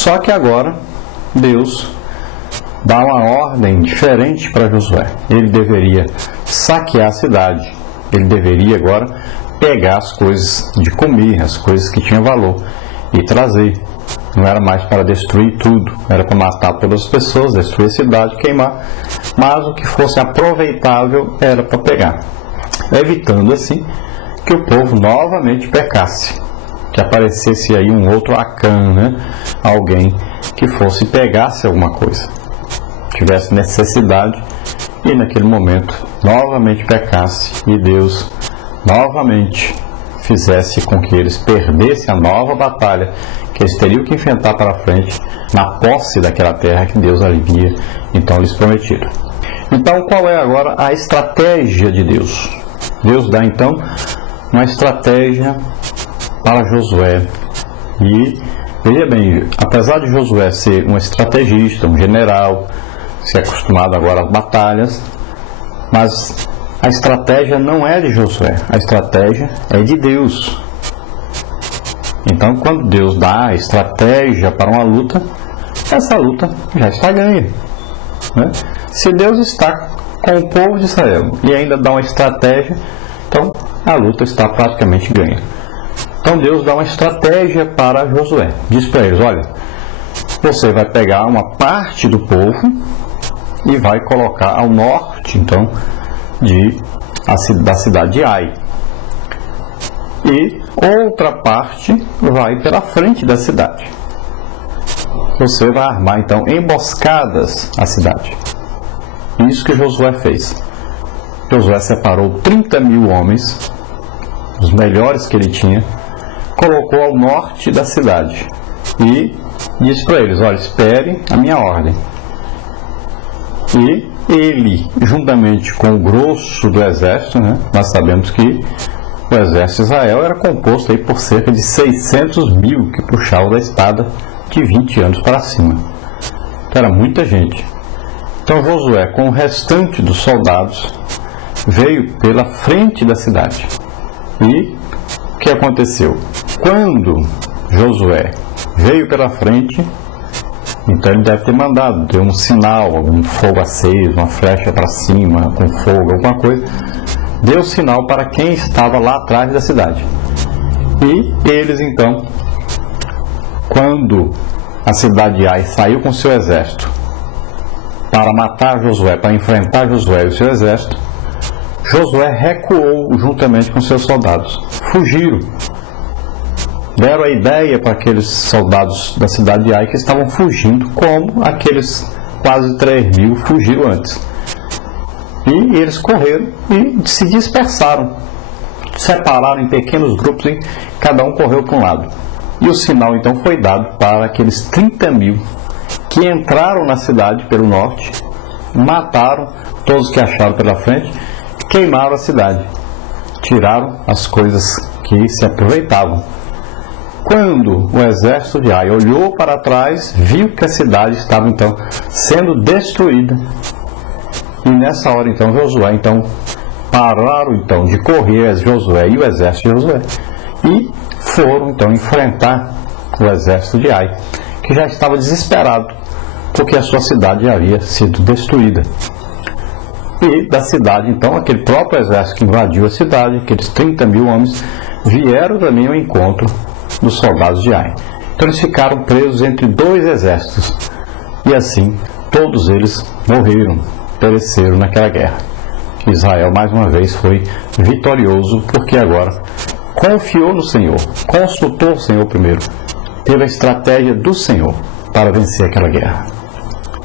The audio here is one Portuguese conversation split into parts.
Só que agora Deus dá uma ordem diferente para Josué. Ele deveria saquear a cidade. Ele deveria agora pegar as coisas de comer, as coisas que tinham valor, e trazer. Não era mais para destruir tudo, era para matar todas as pessoas, destruir a cidade, queimar, mas o que fosse aproveitável era para pegar, evitando assim que o povo novamente pecasse, que aparecesse aí um outro Acã, né? Alguém que fosse pegasse alguma coisa, tivesse necessidade e naquele momento novamente pecasse e Deus novamente fizesse com que eles perdessem a nova batalha que eles teriam que enfrentar para frente na posse daquela terra que Deus havia então lhes prometido. Então, qual é agora a estratégia de Deus? Deus dá então uma estratégia para Josué. E veja bem, apesar de Josué ser um estrategista, um general, ser acostumado agora às batalhas, mas a estratégia não é de Josué, a estratégia é de Deus. Então, quando Deus dá a estratégia para uma luta, essa luta já está ganha, né? Se Deus está com o povo de Israel e ainda dá uma estratégia, então a luta está praticamente ganha. Então Deus dá uma estratégia para Josué. Diz para eles: olha, você vai pegar uma parte do povo e vai colocar ao norte, então, da cidade de Ai. E outra parte vai pela frente da cidade. Você vai armar então emboscadas à cidade. Isso que Josué fez. Josué separou 30.000 homens, os melhores que ele tinha, colocou ao norte da cidade e disse para eles: olha, espere a minha ordem. E ele, juntamente com o grosso do exército, né, nós sabemos que o exército de Israel era composto aí por cerca de 600.000 que puxavam da espada de 20 anos para cima. Então, era muita gente. Então Josué, com o restante dos soldados, veio pela frente da cidade. E o que aconteceu? Quando Josué veio pela frente, então ele deve ter mandado, deu um sinal, algum fogo aceso, uma flecha para cima, com fogo, alguma coisa. Deu sinal para quem estava lá atrás da cidade. E eles então, quando a cidade de Ai saiu com seu exército para matar Josué, para enfrentar Josué e o seu exército, Josué recuou juntamente com seus soldados. Fugiram. Deram a ideia para aqueles soldados da cidade de Ai que estavam fugindo, como aqueles quase 3.000 fugiram antes. E eles correram e se dispersaram, separaram em pequenos grupos e cada um correu para um lado. E o sinal então foi dado para aqueles 30.000 que entraram na cidade pelo norte, mataram todos que acharam pela frente, queimaram a cidade, tiraram as coisas que se aproveitavam. Quando o exército de Ai olhou para trás, viu que a cidade estava então sendo destruída. E nessa hora então Josué pararam então de correr, Josué e o exército de Josué, e foram então enfrentar o exército de Ai, que já estava desesperado porque a sua cidade já havia sido destruída. E da cidade então, aquele próprio exército que invadiu a cidade, aqueles 30.000 homens, vieram também ao encontro dos soldados de Ai. Então eles ficaram presos entre dois exércitos e assim todos eles morreram, pereceram naquela guerra. Israel mais uma vez foi vitorioso porque agora confiou no Senhor, consultou o Senhor primeiro, teve a estratégia do Senhor para vencer aquela guerra.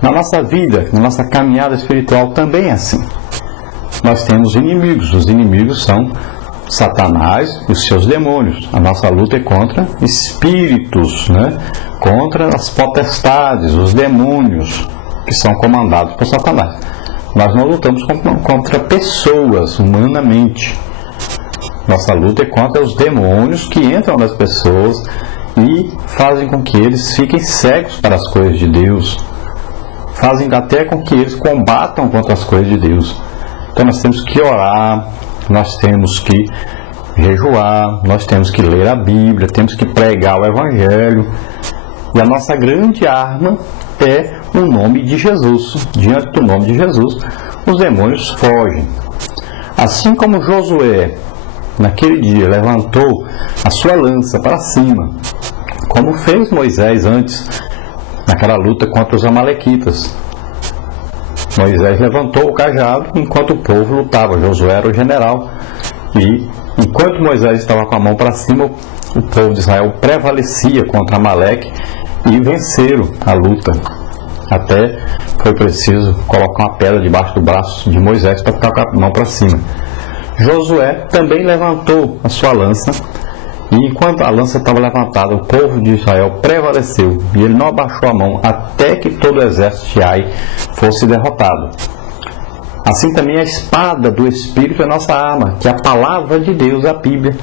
Na nossa vida, na nossa caminhada espiritual também é assim. Nós temos inimigos, os inimigos são Satanás e os seus demônios. A nossa luta é contra espíritos, né? Contra as potestades, os demônios que são comandados por Satanás. Nós não lutamos contra pessoas humanamente. Nossa luta é contra os demônios que entram nas pessoas e fazem com que eles fiquem cegos para as coisas de Deus. Fazem até com que eles combatam contra as coisas de Deus. Então nós temos que orar, nós temos que jejuar, nós temos que ler a Bíblia, temos que pregar o Evangelho E a nossa grande arma é o nome de Jesus. Diante do nome de Jesus, os demônios fogem. Assim como Josué, naquele dia, levantou a sua lança para cima, como fez Moisés antes, naquela luta contra os amalequitas. Moisés levantou o cajado enquanto o povo lutava. Josué era o general. E enquanto Moisés estava com a mão para cima, o povo de Israel prevalecia contra Amaleque e venceram a luta. Até foi preciso colocar uma pedra debaixo do braço de Moisés para ficar com a mão para cima. Josué também levantou a sua lança, e enquanto a lança estava levantada, o povo de Israel prevaleceu, e ele não abaixou a mão até que todo o exército de Ai fosse derrotado. Assim também a espada do Espírito é nossa arma, que é a palavra de Deus, a Bíblia.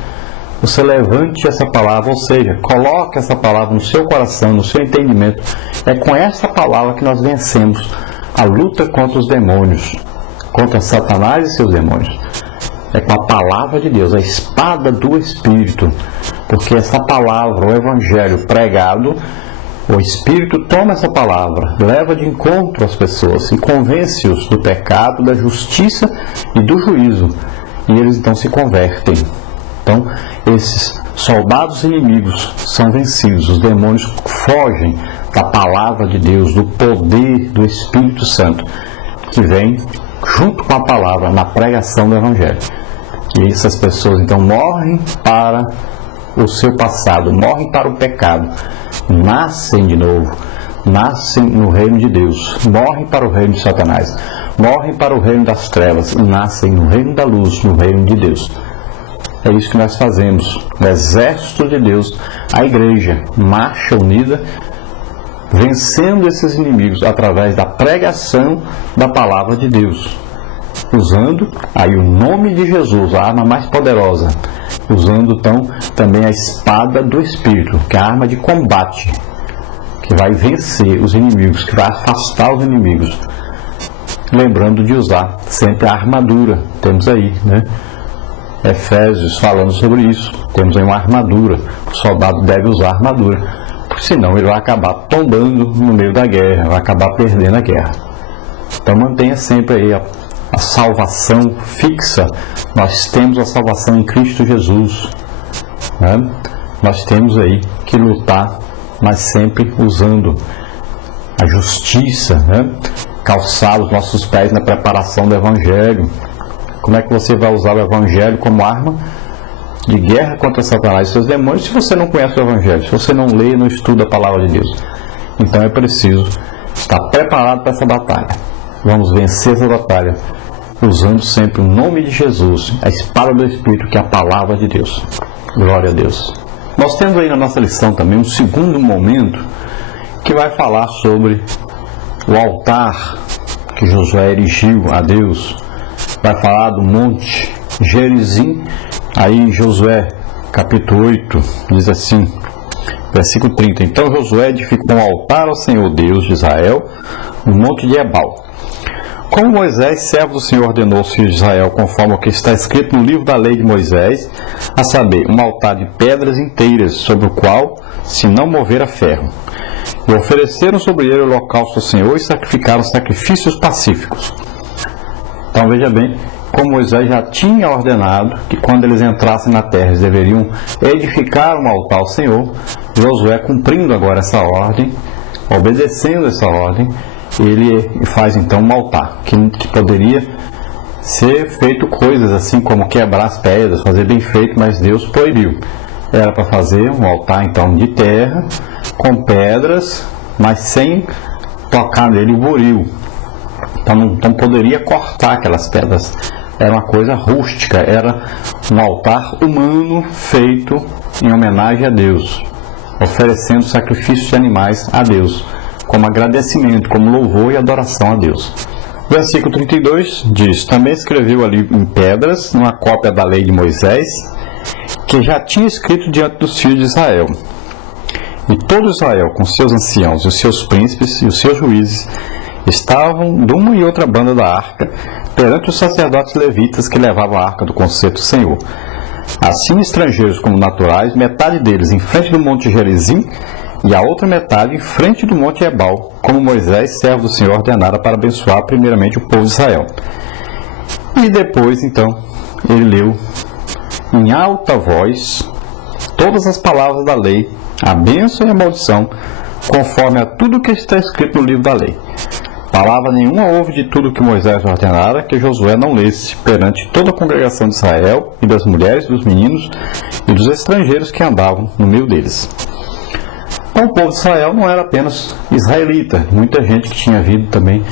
Você levante essa palavra, ou seja, coloque essa palavra no seu coração, no seu entendimento. É com essa palavra que nós vencemos a luta contra os demônios, contra Satanás e seus demônios. É com a palavra de Deus, a espada do Espírito, porque essa palavra, o Evangelho pregado, o Espírito toma essa palavra, leva de encontro às pessoas e convence-os do pecado, da justiça e do juízo, e eles então se convertem. Então, esses soldados inimigos são vencidos, os demônios fogem da palavra de Deus, do poder do Espírito Santo, que vem junto com a palavra na pregação do Evangelho. E essas pessoas então morrem para o seu passado, morrem para o pecado, nascem de novo, nascem no reino de Deus, morrem para o reino de Satanás, morrem para o reino das trevas e nascem no reino da luz, no reino de Deus. É isso que nós fazemos. O exército de Deus, a igreja, marcha unida, vencendo esses inimigos através da pregação da palavra de Deus, usando aí o nome de Jesus, a arma mais poderosa, usando então também a espada do Espírito, que é a arma de combate, que vai vencer os inimigos, que vai afastar os inimigos. Lembrando de usar sempre a armadura. Temos aí, né, Efésios falando sobre isso. Temos aí uma armadura. O soldado deve usar armadura, porque senão ele vai acabar tombando no meio da guerra, vai acabar perdendo a guerra. Então mantenha sempre aí a salvação fixa. Nós temos a salvação em Cristo Jesus, né? Nós temos aí que lutar, mas sempre usando a justiça, né? Calçar os nossos pés na preparação do Evangelho. Como é que você vai usar o Evangelho como arma de guerra contra Satanás e seus demônios se você não conhece o Evangelho, se você não lê e não estuda a palavra de Deus? Então é preciso estar preparado para essa batalha. Vamos vencer essa batalha usando sempre o nome de Jesus, a espada do Espírito, que é a palavra de Deus. Glória a Deus. Nós temos aí na nossa lição também um segundo momento que vai falar sobre o altar que Josué erigiu a Deus. Vai falar do monte Gerizim. Aí em Josué capítulo 8 diz assim, versículo 30: Então Josué edificou um altar ao Senhor Deus de Israel no monte de Ebal, como Moisés, servo do Senhor, ordenou aos filhos de Israel, conforme o que está escrito no livro da lei de Moisés, a saber, um altar de pedras inteiras, sobre o qual se não mover a ferro. E ofereceram sobre ele o holocausto ao Senhor e sacrificaram sacrifícios pacíficos. Então veja bem, como Moisés já tinha ordenado que quando eles entrassem na terra eles deveriam edificar um altar ao Senhor, Josué, cumprindo agora essa ordem, obedecendo essa ordem, ele faz então um altar, que poderia ser feito coisas assim como quebrar as pedras, fazer bem feito, mas Deus proibiu. Era para fazer um altar então de terra, com pedras, mas sem tocar nele o buril. Então não poderia cortar aquelas pedras. Era uma coisa rústica, era um altar humano feito em homenagem a Deus, oferecendo sacrifícios de animais a Deus, como agradecimento, como louvor e adoração a Deus. Versículo 32 diz: Também escreveu ali em pedras, uma cópia da lei de Moisés, que já tinha escrito diante dos filhos de Israel. E todo Israel, com seus anciãos, e os seus príncipes e os seus juízes, estavam de uma e outra banda da arca, perante os sacerdotes levitas que levavam a arca do concerto do Senhor. Assim, estrangeiros como naturais, metade deles em frente do monte Gerizim, e a outra metade em frente do Monte Ebal, como Moisés, servo do Senhor, ordenara para abençoar primeiramente o povo de Israel. E depois, então, ele leu em alta voz todas as palavras da lei, a bênção e a maldição, conforme a tudo que está escrito no livro da lei. Palavra nenhuma houve de tudo que Moisés ordenara que Josué não lesse perante toda a congregação de Israel, e das mulheres, dos meninos e dos estrangeiros que andavam no meio deles. Então, o povo de Israel não era apenas israelita, muita gente que tinha vindo também